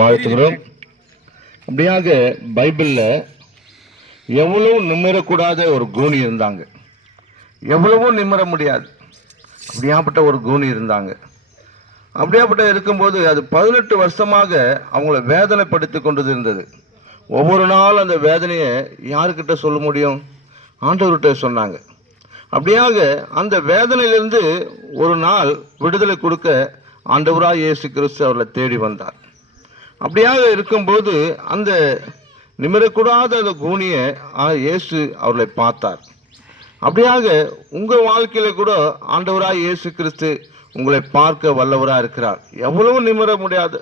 வாழ்த்துகிறோம். அப்படியாக பைபிளில் எவ்வளவு நிமிரக்கூடாத ஒரு கூனி இருந்தாங்க. எவ்வளவோ நிமிர முடியாது. அப்படியாப்பட்ட ஒரு கூனி இருந்தாங்க. அப்படியாப்பட்ட இருக்கும்போது அது பதினெட்டு வருஷமாக அவங்கள வேதனைப்படுத்தி கொண்டு இருந்தது. ஒவ்வொரு நாள் அந்த வேதனையை யாருக்கிட்ட சொல்ல முடியும்? ஆண்டவர்கிட்ட சொன்னாங்க. அப்படியாக அந்த வேதனையிலிருந்து ஒரு நாள் விடுதலை கொடுக்க ஆண்டவராக இயேசு கிறிஸ்து அவர்களை தேடி வந்தார். அப்படியாக இருக்கும்போது அந்த நிமிரக்கூடாத அந்த கூனியை இயேசு அவர்களை பார்த்தார். அப்படியாக உங்கள் வாழ்க்கையில் கூட ஆண்டவராக இயேசு கிறிஸ்து உங்களை பார்க்க வல்லவராக இருக்கிறார். எவ்வளவு நிமிர முடியாது.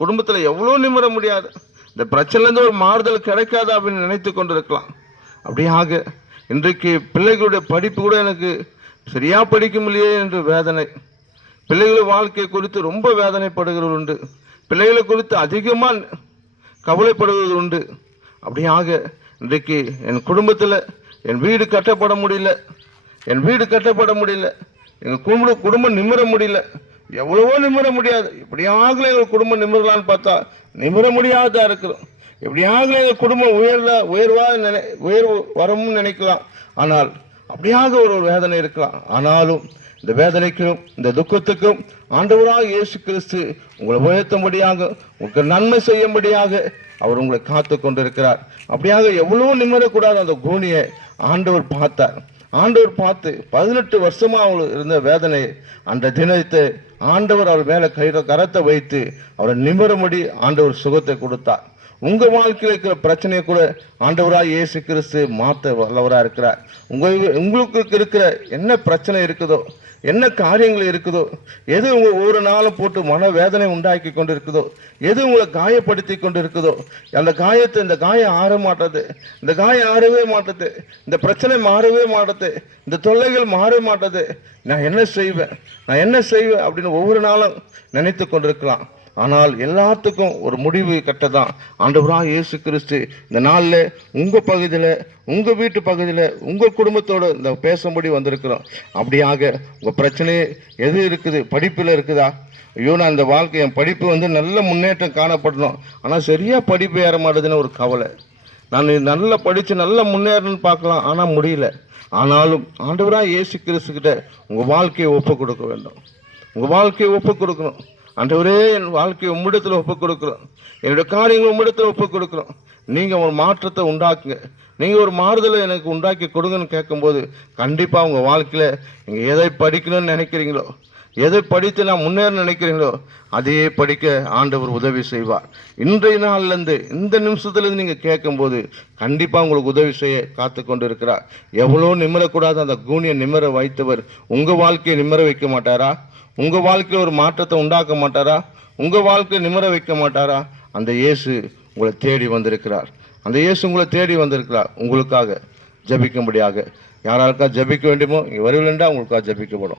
குடும்பத்தில் எவ்வளோ நிமிர முடியாது. இந்த பிரச்சனைலேருந்து ஒரு மாறுதல் கிடைக்காது அப்படின்னு நினைத்து கொண்டிருக்கலாம். அப்படியாக இன்றைக்கு பிள்ளைகளுடைய படிப்பு கூட எனக்கு சரியாக படிக்க முடியலையே என்று வேதனை. பிள்ளைகள் வாழ்க்கை குறித்து ரொம்ப வேதனைப்படுகிறது உண்டு. பிள்ளைகளை குறித்து அதிகமாக கவலைப்படுவது உண்டு. அப்படியாக இன்றைக்கு என் குடும்பத்தில் என் வீடு கட்டப்பட முடியல. என் வீடு கட்டப்பட முடியல. எங்கள் குடும்ப குடும்பம் நிமிர முடியல. எவ்வளவோ நிமிர முடியாது. எப்படியாக எங்கள் குடும்பம் நிமிரலான்னு பார்த்தா நிமிர முடியாததாக இருக்கிறோம் எப்படியாக எங்கள் குடும்பம் உயர்ல உயர்வாக நினை உயர்வு வரும்னு நினைக்கலாம். ஆனால் அப்படியாக ஒரு ஒரு வேதனை இருக்கலாம். ஆனாலும் இந்த வேதனைக்கும் இந்த துக்கத்துக்கும் ஆண்டவராக இயேசு கிறிஸ்து உங்களை உயர்த்தும்படியாக உங்களுக்கு நன்மை செய்யும்படியாக அவர் உங்களை காத்து கொண்டிருக்கிறார். அப்படியாக எவ்வளோ நிமிரக்கூடாத அந்த கூனியை ஆண்டவர் பார்த்தார். ஆண்டவர் பார்த்து பதினெட்டு வருஷமாக அவங்களுக்கு இருந்த வேதனை அந்த தினத்தை ஆண்டவர் அவர் மேலே கை கரத்தை வைத்து அவரை நிமிரமுடி ஆண்டவர் சுகத்தை கொடுத்தார். உங்கள் வாழ்க்கையில் இருக்கிற பிரச்சனையை கூட ஆண்டவராக இயேசு கிறிஸ்து மாற்ற வல்லவராக இருக்கிறார். உங்கள் உங்களுக்கு இருக்கிற என்ன பிரச்சனை இருக்குதோ என்ன காரியங்கள் இருக்குதோ? எது உங்க ஒவ்வொரு நாளும் போட்டு மன வேதனை உண்டாக்கி கொண்டு இருக்குதோ எது உங்களை காயப்படுத்தி கொண்டு இருக்குதோ அந்த காயத்தை இந்த காயம் ஆற மாட்டது. இந்த காயம் ஆறவே மாட்டது. இந்த பிரச்சனை மாறவே மாட்டது. இந்த தொல்லைகள் மாற மாட்டது. நான் என்ன செய்வேன்? நான் என்ன செய்வேன் அப்படின்னு ஒவ்வொரு நாளும் நினைத்து கொண்டிருக்கலாம். ஆனால் எல்லாத்துக்கும் ஒரு முடிவு கட்டதான். ஆண்டவராக இயேசு கிறிஸ்து இந்த நாளில் உங்கள் பகுதியில் உங்கள் வீட்டு பகுதியில் உங்கள் குடும்பத்தோடு இந்த பேசும்படி வந்திருக்கிறோம். அப்படியாக உங்கள் பிரச்சனை எது இருக்குது படிப்பில் இருக்குதா? ஐயோ நான் இந்த வாழ்க்கை என் படிப்பு வந்து நல்ல முன்னேற்றம் காணப்படணும். ஆனால் சரியாக படிப்பு ஏற மாட்டேதுன்னு ஒரு கவலை. நான் நல்லா படித்து நல்லா முன்னேறணும்னு பார்க்கலாம் ஆனால் முடியல. ஆனாலும் ஆண்டவராக இயேசு கிறிஸ்துக்கிட்ட உங்கள் வாழ்க்கையை ஒப்பு கொடுக்க வேண்டும். உங்கள் வாழ்க்கையை ஒப்பு கொடுக்கணும். அன்றவரே என் வாழ்க்கையை உம்மிடத்தில் ஒப்புக் கொடுக்குறோம் என்னுடைய காரியங்கள் உம்மிடத்தில் ஒப்புக் கொடுக்குறோம் நீங்கள் ஒரு மாற்றத்தை உண்டாக்குங்க. நீங்கள் ஒரு மாறுதலை எனக்கு உண்டாக்கி கொடுங்கன்னு கேட்கும்போது கண்டிப்பாக உங்கள் வாழ்க்கையில் நீங்கள் எதை படிக்கணும்னு நினைக்கிறீங்களோ எதை படித்து நான் முன்னேற நினைக்கிறீங்களோ அதையே படிக்க ஆண்டவர் உதவி செய்வார். இன்றைய நாள்லேருந்து இந்த நிமிஷத்துலேருந்து நீங்கள் கேட்கும்போது கண்டிப்பாக உங்களுக்கு உதவி செய்ய காத்து கொண்டு இருக்கிறார் எவ்வளோ நிமிரக்கூடாது அந்த கூனியை நிமிர வைத்தவர் உங்கள் வாழ்க்கையை நிமிர வைக்க மாட்டாரா? உங்கள் வாழ்க்கையில் ஒரு மாற்றத்தை உண்டாக்க மாட்டாரா? உங்கள் வாழ்க்கையை நிமிர வைக்க மாட்டாரா? அந்த இயேசு உங்களை தேடி வந்திருக்கிறார். அந்த இயேசு உங்களை தேடி வந்திருக்கிறார். உங்களுக்காக ஜபிக்கும்படியாக. யாராருக்கா ஜெபிக்க வேண்டுமோ இங்கே வரவில்லைண்டா உங்களுக்காக ஜெபிக்கப்படும்.